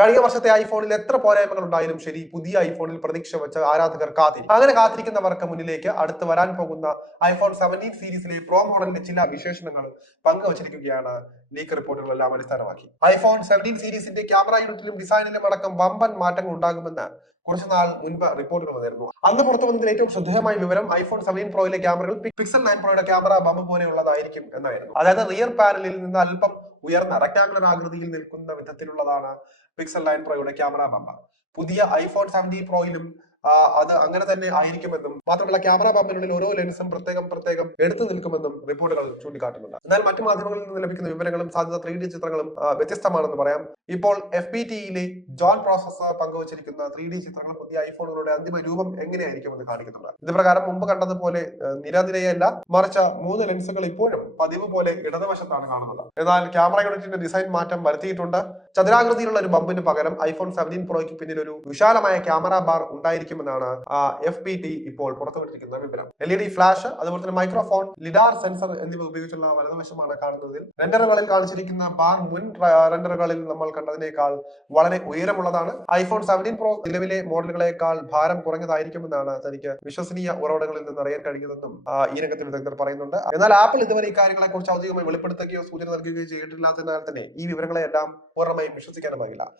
കഴിഞ്ഞ വർഷത്തെ ഐഫോണിൽ എത്ര പോരായ്മകൾ ഉണ്ടായാലും ശരി, പുതിയ ഐഫോണിൽ പ്രതീക്ഷ വെച്ച ആരാധകർ കാത്തിരിക്കും. അങ്ങനെ കാത്തിരിക്കുന്നവർക്ക് മുന്നിലേക്ക് അടുത്ത് വരാൻ പോകുന്ന ഐഫോൺ 17 സീരീസിലെ പ്രോ മോഡലിന്റെ ചില വിശേഷണങ്ങൾ പങ്കുവച്ചിരിക്കുകയാണ് ലീക്ക് റിപ്പോർട്ടുകളെല്ലാം അടിസ്ഥാനമാക്കി. ഐഫോൺ 17 സീരീസിന്റെ ക്യാമറ യൂണിറ്റിലും ഡിസൈനിലും അടക്കം വമ്പൻ മാറ്റങ്ങൾ ഉണ്ടാകുമെന്ന് കുറച്ചുനാൾ മുൻപ് റിപ്പോർട്ടുകൾ വന്നിരുന്നു. അന്ന് പുറത്തു വന്നതിൽ ഏറ്റവും ശ്രദ്ധേയമായ വിവരം ഐഫോൺ 17 പ്രോയിലെ ക്യാമറകൾ പിക്സൽ 9 പ്രോയുടെ ക്യാമറ ബമ്പ് പോലെയുള്ളതായിരിക്കും എന്നായിരുന്നു. അതായത് റിയർ പാനലിൽ നിന്ന് അല്പം ഉയർന്ന റെക്ടാങ്കുലർ ആകൃതിയിൽ നിൽക്കുന്ന വിധത്തിലുള്ളതാണ് പിക്സൽ 9 പ്രോയുടെ ക്യാമറ ബമ്പ്. പുതിയ ഐഫോൺ 17 പ്രോയിലും അത് അങ്ങനെ തന്നെ ആയിരിക്കുമെന്നും മാത്രമല്ല ക്യാമറ ബമ്പിനുള്ളിൽ ഓരോ ലെൻസും പ്രത്യേകം എടുത്തു നിൽക്കുമെന്നും റിപ്പോർട്ടുകൾ ചൂണ്ടിക്കാട്ടുന്നുണ്ട്. എന്നാൽ മറ്റു മാധ്യമങ്ങളിൽ നിന്ന് ലഭിക്കുന്ന വിവരങ്ങളും സാധ്യത 3D ചിത്രങ്ങളും വ്യത്യസ്തമാണെന്ന് പറയാം. ഇപ്പോൾ FPTയിലെ ജോൺ പ്രോസസർ പങ്കുവച്ചിരിക്കുന്ന 3D ചിത്രങ്ങൾ പുതിയ ഐഫോണുകളുടെ അന്തിമ രൂപം എങ്ങനെയായിരിക്കുമെന്ന് കാണിക്കുന്നുണ്ട്. ഇത് പ്രകാരം മുമ്പ് കണ്ടതുപോലെ നിരനിരയല്ല, മറിച്ച് 3 ലെൻസുകൾ ഇപ്പോഴും പതിവ് പോലെ ഇടതുവശത്താണ് കാണുന്നത്. എന്നാൽ ക്യാമറ യൂണിറ്റിന്റെ ഡിസൈൻ മാറ്റം വരുത്തിയിട്ടുണ്ട്. ചതുരാകൃതിയിലുള്ള ഒരു ബമ്പിന് പകരം ഐഫോൺ 17 പ്രോയ്ക്ക് പിന്നിൽ ഒരു വിശാലമായ ക്യാമറ ബാർ ഉണ്ടായിരിക്കുമെന്നാണ് FPT ഇപ്പോൾ പുറത്തുവിട്ടിരിക്കുന്ന വിവരം. LED ഫ്ലാഷ്, അതുപോലെ തന്നെ മൈക്രോഫോൺ, ലിഡാർ സെൻസർ എന്നിവ ഉപയോഗിച്ചുള്ള വലതുവശമാണ് കാണുന്നതിൽ. റെൻഡറുകളിൽ കാണിച്ചിരിക്കുന്ന ബാർ മുൻ റെൻഡറുകളിൽ നമ്മൾ കണ്ടതിനേക്കാൾ വളരെ ഉയരമുള്ളതാണ്. ഐഫോൺ 17 പ്രോ നിലവിലെ മോഡലുകളെക്കാൾ ഭാരം കുറഞ്ഞതായിരിക്കുമെന്നാണ് തനിക്ക് വിശ്വസനീയ ഉറവിടങ്ങളിൽ നിന്ന് അറിയാൻ കഴിഞ്ഞതെന്നും ഈ രംഗത്തെ വിദഗ്ധർ പറയുന്നുണ്ട്. എന്നാൽ ആപ്പിൾ ഇതുവരെ ഇക്കാര്യങ്ങളെ കുറിച്ച് ഔദ്യോഗികമായി വെളിപ്പെടുത്തുകയോ സൂചന നൽകുകയോ ചെയ്തിട്ടില്ലാത്തതിനാൽ തന്നെ ഈ വിവരങ്ങളെല്ലാം പൂർണ്ണമായും വിശ്വസിക്കാനുമാകില്ല.